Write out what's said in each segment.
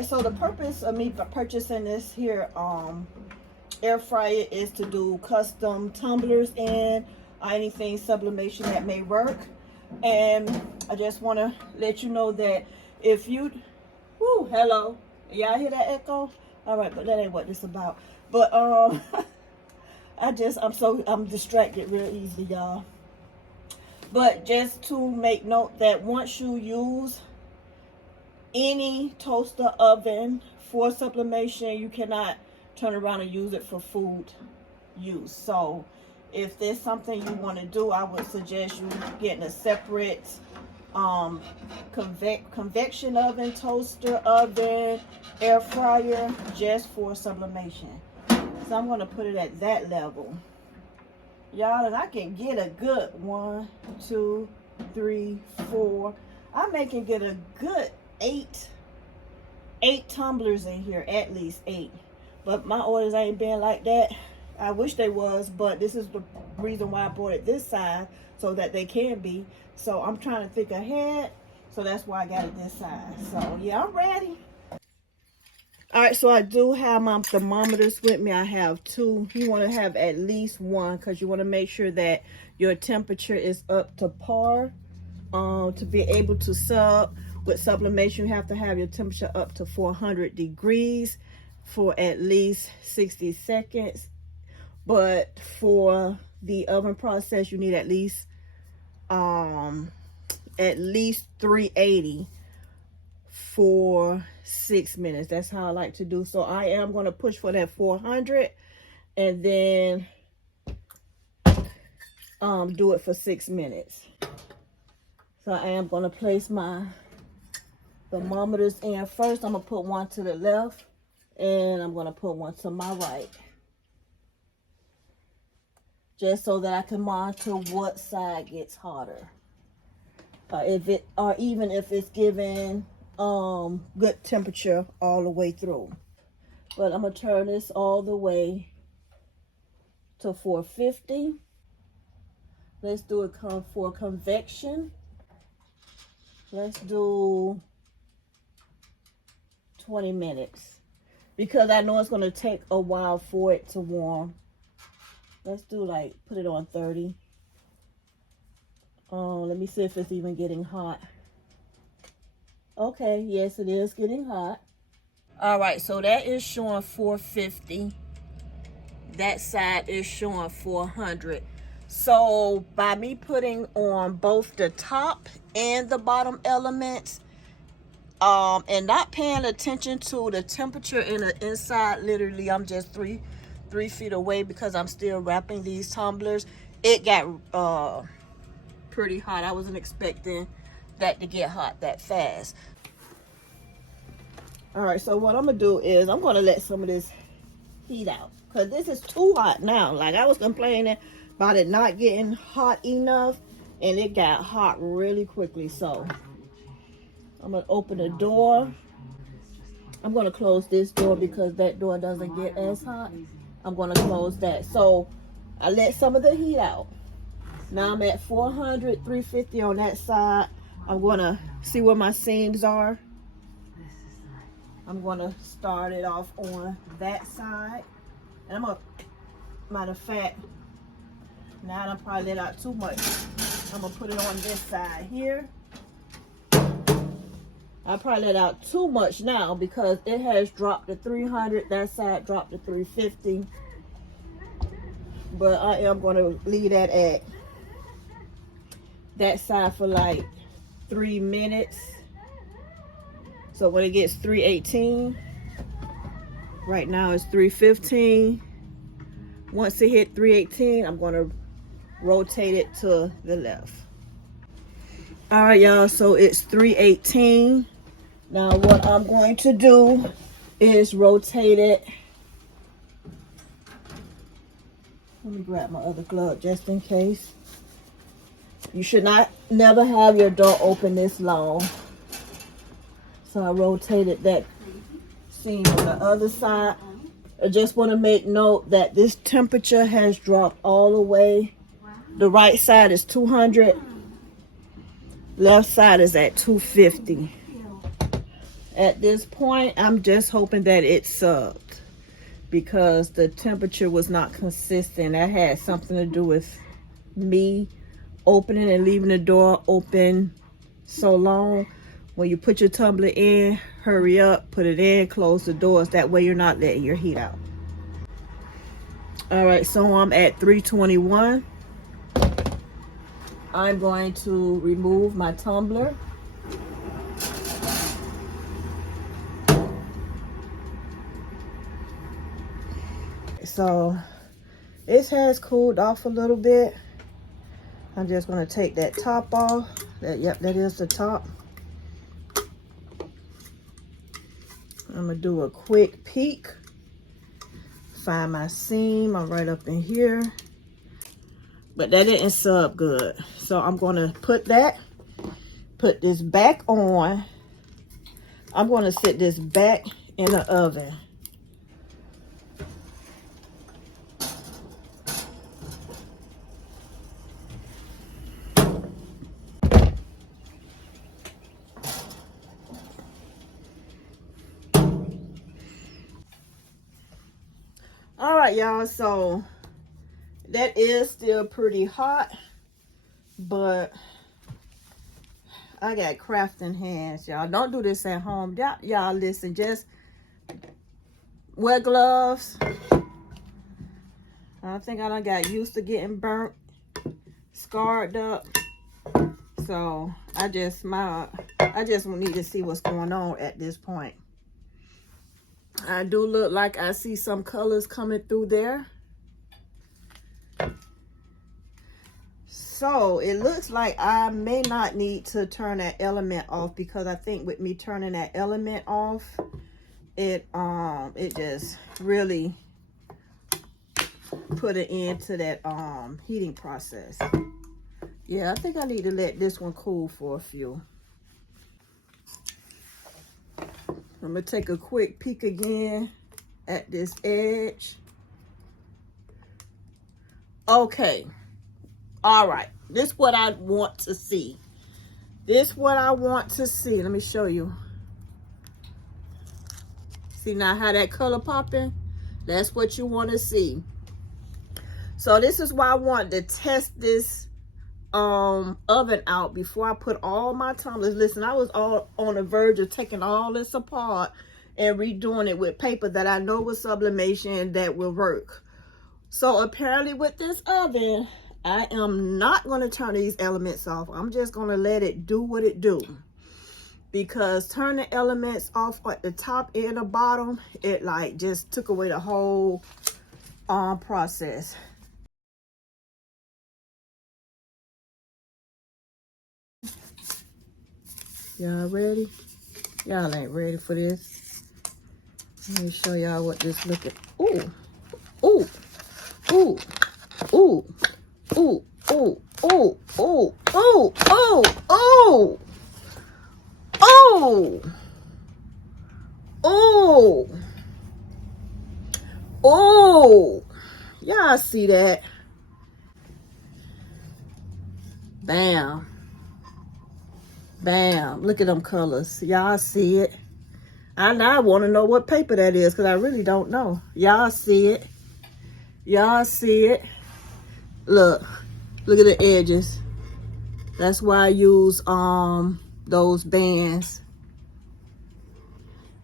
right, so the purpose of me purchasing this here air fryer is to do custom tumblers and anything sublimation that may work. And I just want to let you know that if you, whoo, hello, y'all hear that echo? All right, but that ain't what this about. But I'm distracted real easy, y'all. But just to make note that once you use any toaster oven for sublimation, you cannot turn around and use it for food use. So if there's something you want to do, I would suggest you getting a separate convection oven, toaster oven, air fryer just for sublimation. So I'm going to put it at that level, y'all, and I can get a good 1, 2, 3, 4. I can get a good 8 tumblers in here, at least 8. But my orders ain't been like that. I wish they was, but this is the reason why I bought it this size, so that they can be. So I'm trying to think ahead, so that's why I got it this size. So yeah, I'm ready. All right, so I do have my thermometers with me. I have 2. You want to have at least 1 because you want to make sure that your temperature is up to par. To be able to sub with sublimation, you have to have your temperature up to 400 degrees for at least 60 seconds. But for the oven process, you need at least 380 for 6 minutes. That's how I like to do. So I am going to push for that 400 and then do it for 6 minutes. So I am going to place my thermometers in first. I'm going to put one to the left and I'm going to put one to my right, just so that I can monitor what side gets hotter, even if it's giving good temperature all the way through. But I'm gonna turn this all the way to 450. Let's do it for convection. Let's do 20 minutes because I know it's gonna take a while for it to warm. Let's do put it on 30. Let me see if it's even getting hot. Okay, yes, it is getting hot. All right, so that is showing 450. That side is showing 400. So by me putting on both the top and the bottom elements, and not paying attention to the temperature in the inside, literally I'm just three feet away because I'm still wrapping these tumblers. It got pretty hot. I wasn't expecting that to get hot that fast. All right, so what I'm gonna do is I'm gonna let some of this heat out because this is too hot now. Like I was complaining about it not getting hot enough, and it got hot really quickly. So I'm gonna open the door. I'm gonna close this door because that door doesn't get as hot. I'm gonna close that. So I let some of the heat out. Now I'm at 400, 350 on that side. I'm gonna see where my seams are. I'm gonna start it off on that side. And I'm gonna, matter of fact, now I probably let out too much. I'm gonna put it on this side here. I probably let out too much now because it has dropped to 300. That side dropped to 350. But I am going to leave that at that side for 3 minutes. So when it gets 318, right now it's 315. Once it hit 318, I'm going to rotate it to the left. All right, y'all, so it's 318. Now what I'm going to do is rotate it. Let me grab my other glove just in case. You should never have your door open this long. So I rotated that seam on the other side. I just want to make note that this temperature has dropped all the way. The right side is 200. Left side is at 250. At this point, I'm just hoping that it subbed because the temperature was not consistent. That had something to do with me opening and leaving the door open so long. When you put your tumbler in, hurry up, put it in, close the doors. That way you're not letting your heat out. All right, so I'm at 321. I'm going to remove my tumbler. So it has cooled off a little bit. I'm just going to take that top off. Yep, that is the top. I'm going to do a quick peek. Find my seam. I'm right up in here. But that didn't sub good. So I'm going to put this back on. I'm going to sit this back in the oven. All right, y'all, so that is still pretty hot, but I got crafting hands, y'all. Don't do this at home. Y'all listen, just wear gloves. I think I done got used to getting burnt, scarred up. So I just need to see what's going on at this point. I do look like I see some colors coming through there. So it looks like I may not need to turn that element off, because I think with me turning that element off, it just really put an end to that heating process. Yeah, I think I need to let this one cool for a few. I'm gonna take a quick peek again at this edge. Okay. All right. This is what I want to see. This is what I want to see. Let me show you. See now how that color popping? That's what you want to see. So this is why I wanted to test this oven out before I put all my tumblers. Listen, I was all on the verge of taking all this apart and redoing it with paper that I know with sublimation that will work. So apparently with this oven, I am not going to turn these elements off. I'm just going to let it do what it do, because turning the elements off at the top and the bottom, it like just took away the whole process. Y'all ready? Y'all ain't ready for this. Let me show y'all what this look at. Ooh, ooh, ooh, ooh, ooh, ooh, ooh, ooh, ooh, ooh, ooh, ooh, ooh, ooh. Y'all see that? Bam. Bam. Look at them colors. Y'all see it? I now want to know what paper that is, because I really don't know. Y'all see it? Y'all see it? Look. Look at the edges. That's why I use those bands.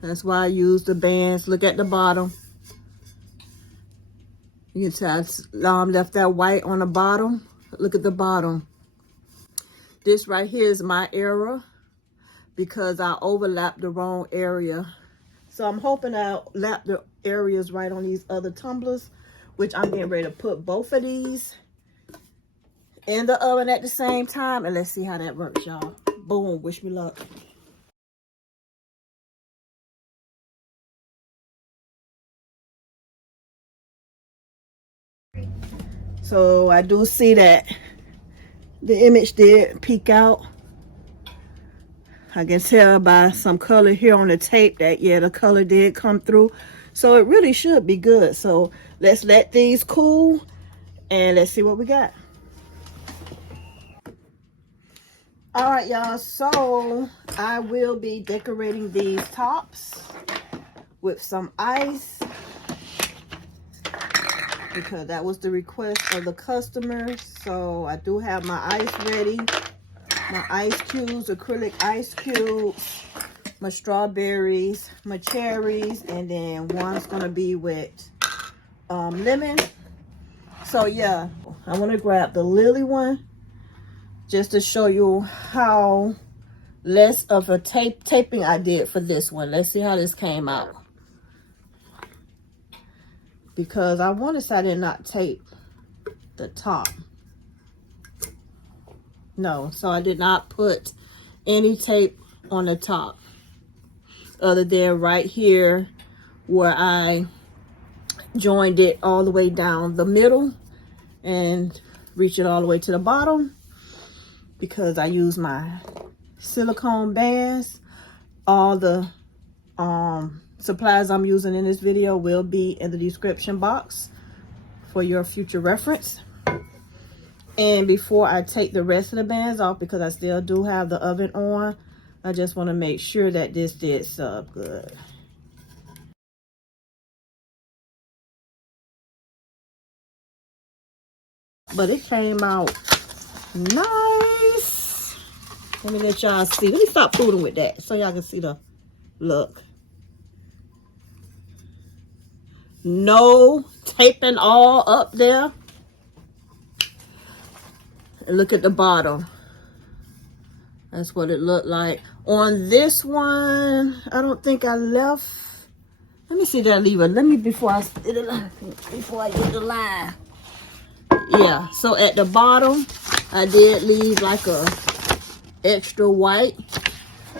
That's why I use the bands. Look at the bottom. You can tell I left that white on the bottom. Look at the bottom. This right here is my error, because I overlapped the wrong area. So I'm hoping I lap the areas right on these other tumblers, which I'm getting ready to put both of these in the oven at the same time. And let's see how that works, y'all. Boom, wish me luck. So I do see that the image did peek out. I can tell by some color here on the tape that, yeah, the color did come through. So it really should be good. So let's let these cool and let's see what we got. All right, y'all, so I will be decorating these tops with some ice because that was the request of the customers. So I do have my ice ready, my ice cubes, acrylic ice cubes, my strawberries, my cherries, and then one's gonna be with lemon. So yeah, I want to grab the lily one just to show you how less of a taping I did for this one. Let's see how this came out, because I want to say I did not tape the top. No, so I did not put any tape on the top other than right here where I joined it all the way down the middle and reach it all the way to the bottom, because I use my silicone bands. All the supplies I'm using in this video will be in the description box for your future reference. And before I take the rest of the bands off, because I still do have the oven on, I just want to make sure that this did sub good. But it came out nice. Let me let y'all see. Let me stop fooling with that so y'all can see the look. No taping all up there. And look at the bottom. That's what it looked like. On this one, I don't think I left. Let me see that lever. Let me before I get the line. Yeah, so at the bottom, I did leave like a extra white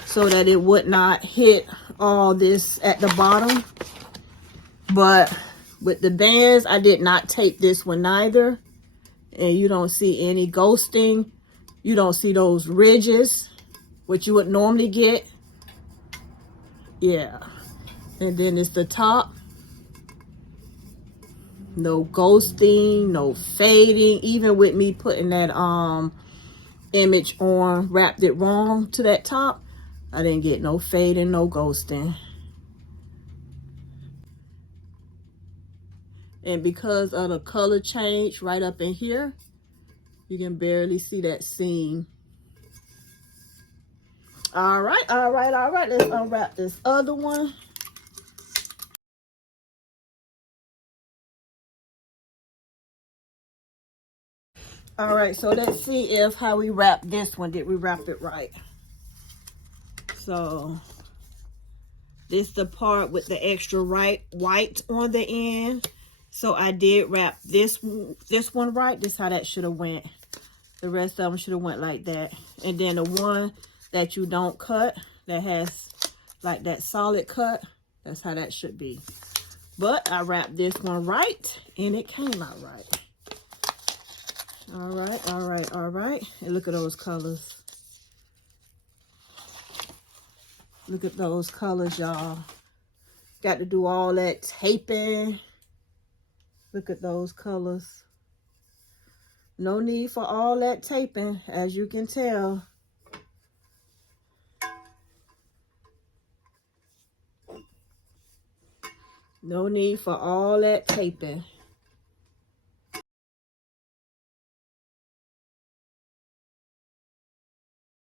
so that it would not hit all this at the bottom. But with the bands, I did not tape this one either. And you don't see any ghosting. You don't see those ridges, which you would normally get. Yeah. And then it's the top. No ghosting, no fading. Even with me putting that image on, wrapped it wrong to that top, I didn't get no fading, no ghosting. And because of the color change right up in here, you can barely see that seam. All right. Let's unwrap this other one. All right, so let's see if how we wrap this one. Did we wrap it right? So this the part with the extra white on the end. So I did wrap this one right. This how that should have went. The rest of them should have went like that. And then the one that you don't cut, that has like that solid cut, that's how that should be. But I wrapped this one right, and it came out right. All right. And look at those colors. Look at those colors, y'all. Got to do all that taping. Look at those colors. No need for all that taping, as you can tell. No need for all that taping.